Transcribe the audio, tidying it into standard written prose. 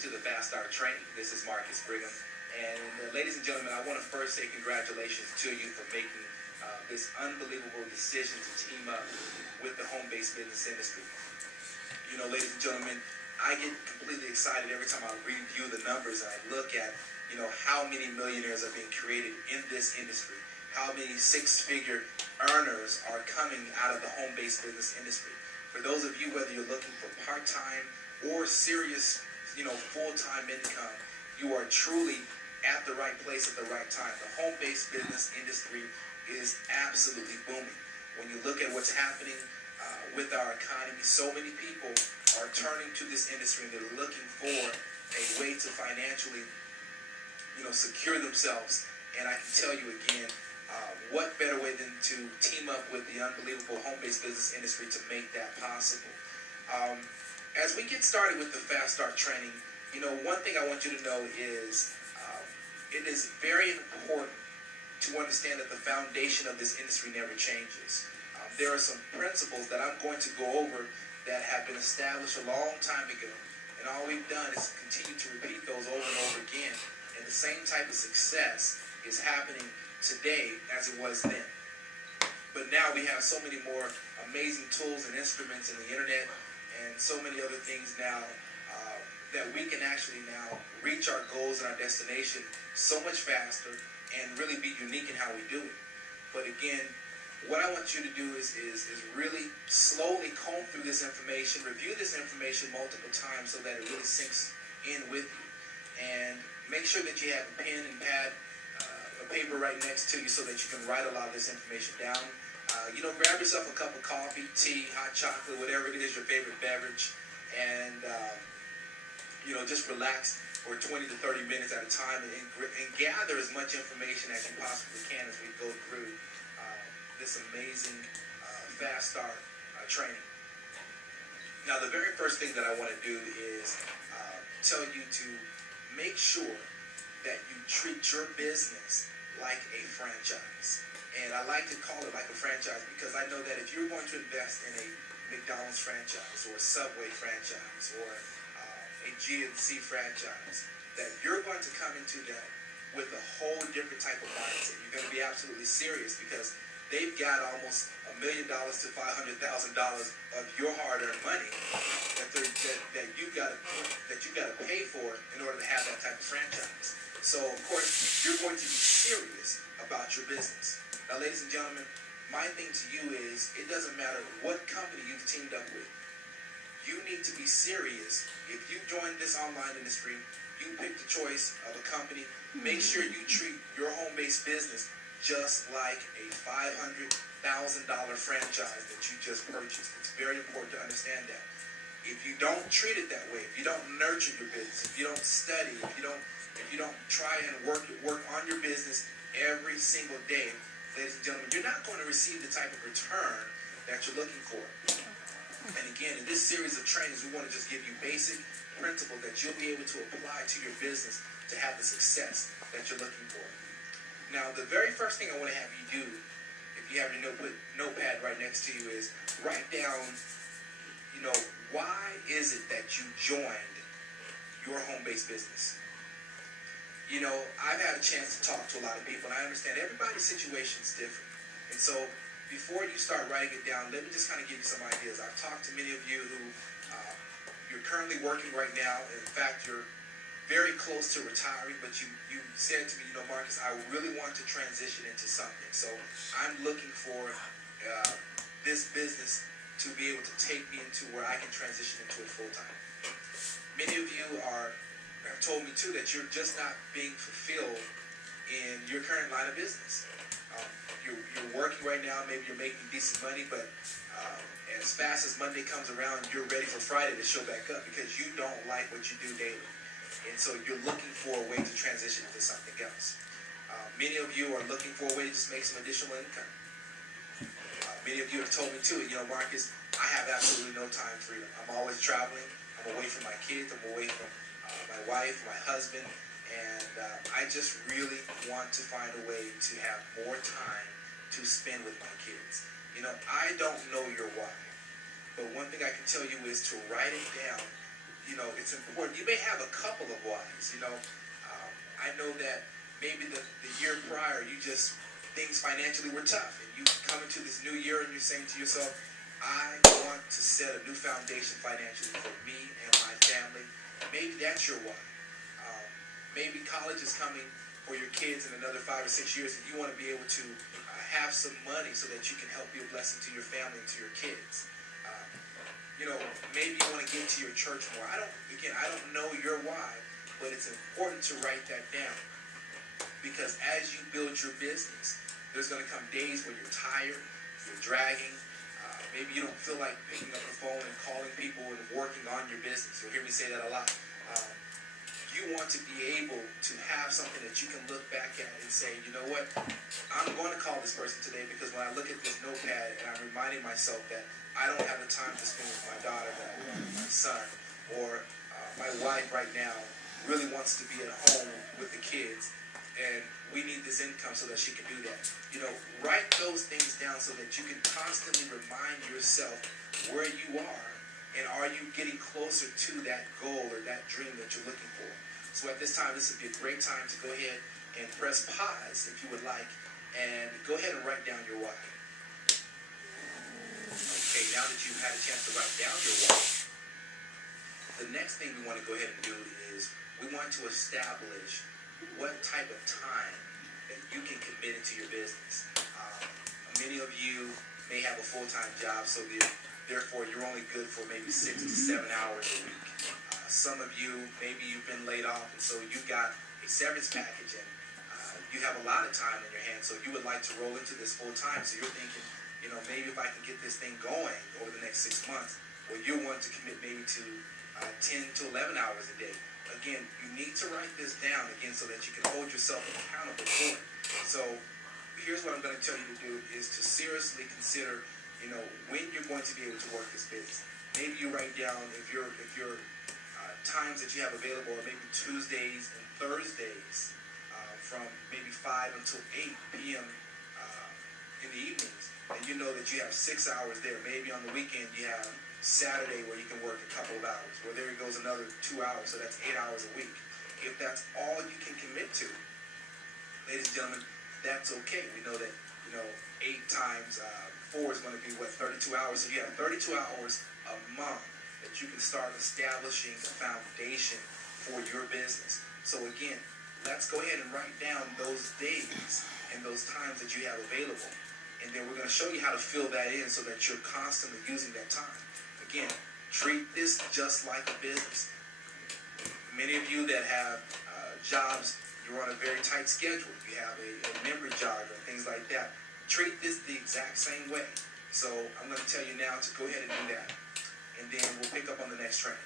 welcome to the Fast Start Training. This is Marcus Brigham. And ladies and gentlemen, I want to first say congratulations to you for making this unbelievable decision to team up with the home-based business industry. You know, ladies and gentlemen, I get completely excited every time I review the numbers and I look at, you know, how many millionaires are being created in this industry, how many six-figure earners are coming out of the home-based business industry. For those of you, whether you're looking for part-time or serious, you know, full-time income, you are truly at the right place at the right time. The home-based business industry is absolutely booming. When you look at what's happening with our economy, so many people are turning to this industry and they're looking for a way to financially, you know, secure themselves. And I can tell you again, what better way than to team up with the unbelievable home-based business industry to make that possible. As we get started with the Fast Start Training, you know, one thing I want you to know is it is very important to understand that the foundation of this industry never changes. There are some principles that I'm going to go over that have been established a long time ago. And all we've done is continue to repeat those over and over again. And the same type of success is happening today as it was then. But now we have so many more amazing tools and instruments in the internet and so many other things now that we can actually now reach our goals and our destination so much faster and really be unique in how we do it. But again, what I want you to do is really slowly comb through this information, review this information multiple times so that it really sinks in with you. And make sure that you have a pen and pad, paper right next to you so that you can write a lot of this information down. You know, grab yourself a cup of coffee, tea, hot chocolate, whatever it is, your favorite beverage, and you know, just relax for 20 to 30 minutes at a time and gather as much information as you possibly can as we go through this amazing Fast Start training. Now, the very first thing that I want to do is tell you to make sure that you treat your business like a franchise. And I like to call it like a franchise because I know that if you're going to invest in a McDonald's franchise or a Subway franchise or a GNC franchise, that you're going to come into that with a whole different type of mindset. You're going to be absolutely serious because they've got almost $1 million to $500,000 of your hard-earned money that you got to pay for in order to have that type of franchise. So, of course, you're going to be serious about your business. Now, ladies and gentlemen, my thing to you is it doesn't matter what company you've teamed up with. You need to be serious. If you join this online industry, you pick the choice of a company. Make sure you treat your home-based business just like a $500,000 franchise that you just purchased. It's very important to understand that. If you don't treat it that way, if you don't nurture your business, if you don't study, if you don't try and work on your business every single day, ladies and gentlemen, you're not going to receive the type of return that you're looking for. And again, in this series of trainings, we want to just give you basic principles that you'll be able to apply to your business to have the success that you're looking for. Now, the very first thing I want to have you do, if you have your notepad right next to you, is write down, you know, why is it that you joined your home-based business? You know, I've had a chance to talk to a lot of people, and I understand everybody's situation is different. And so before you start writing it down, let me just kind of give you some ideas. I've talked to many of you who you're currently working right now. In fact, you're very close to retiring, but you said to me, you know, Marcus, I really want to transition into something. So I'm looking for this business to be able to take me into where I can transition into it full-time. Many of you have told me, too, that you're just not being fulfilled in your current line of business. You're working right now, maybe you're making decent money, but as fast as Monday comes around, you're ready for Friday to show back up because you don't like what you do daily. And so you're looking for a way to transition into something else. Many of you are looking for a way to just make some additional income. Many of you have told me, too, you know, Marcus, I have absolutely no time freedom. I'm always traveling. I'm away from my kids. I'm away from my wife, my husband. And I just really want to find a way to have more time to spend with my kids. You know, I don't know your why. But one thing I can tell you is to write it down. it's important. You may have a couple of whys. I know that maybe the year prior, things financially were tough, and you come into this new year and you're saying to yourself, I want to set a new foundation financially for me and my family. Maybe that's your why. Maybe college is coming for your kids in another 5 or 6 years, and you want to be able to have some money so that you can help be a blessing to your family and to your kids. Maybe you want to give to your church more. I don't know your why, but it's important to write that down, because as you build your business, there's going to come days where you're tired, you're dragging. Maybe you don't feel like picking up the phone and calling people and working on your business. You'll hear me say that a lot. You want to be able to have something that you can look back at and say, you know what, I'm going to call this person today because when I look at this notepad and I'm reminding myself that I don't have the time to spend with my daughter, my son, or my wife right now really wants to be at home with the kids, and we need this income so that she can do that. Write those things down so that you can constantly remind yourself where you are, and are you getting closer to that goal or that dream that you're looking for. So at this time, this would be a great time to go ahead and press pause if you would like, and go ahead and write down your why. Okay, now that you've had a chance to write down your why, the next thing we want to go ahead and do is we want to establish what type of time that you can commit into your business. Many of you may have a full-time job, so therefore you're only good for maybe 6 to 7 hours a week. Some of you, maybe you've been laid off, and so you got a severance package, and you have a lot of time in your hands, so you would like to roll into this full-time. So you're thinking, maybe if I can get this thing going over the next 6 months, well, you want to commit maybe to 10 to 11 hours a day. Again, you need to write this down again so that you can hold yourself accountable for it. So here's what I'm going to tell you to do is to seriously consider, when you're going to be able to work this business. Maybe you write down if your times that you have available are maybe Tuesdays and Thursdays from maybe 5 until 8 p.m. In the evenings. And you know that you have 6 hours there. Maybe on the weekend you have Saturday where you can work a couple of hours. Well, there goes another 2 hours, so that's 8 hours a week. If that's all you can commit to, ladies and gentlemen, that's okay. We know that, 8 times 4 is going to be, 32 hours. So you have 32 hours a month that you can start establishing a foundation for your business. So again, let's go ahead and write down those days and those times that you have available. And then we're going to show you how to fill that in so that you're constantly using that time. Again, treat this just like a business. Many of you that have jobs, you're on a very tight schedule. You have a memory jog or things like that. Treat this the exact same way. So I'm going to tell you now to go ahead and do that. And then we'll pick up on the next training.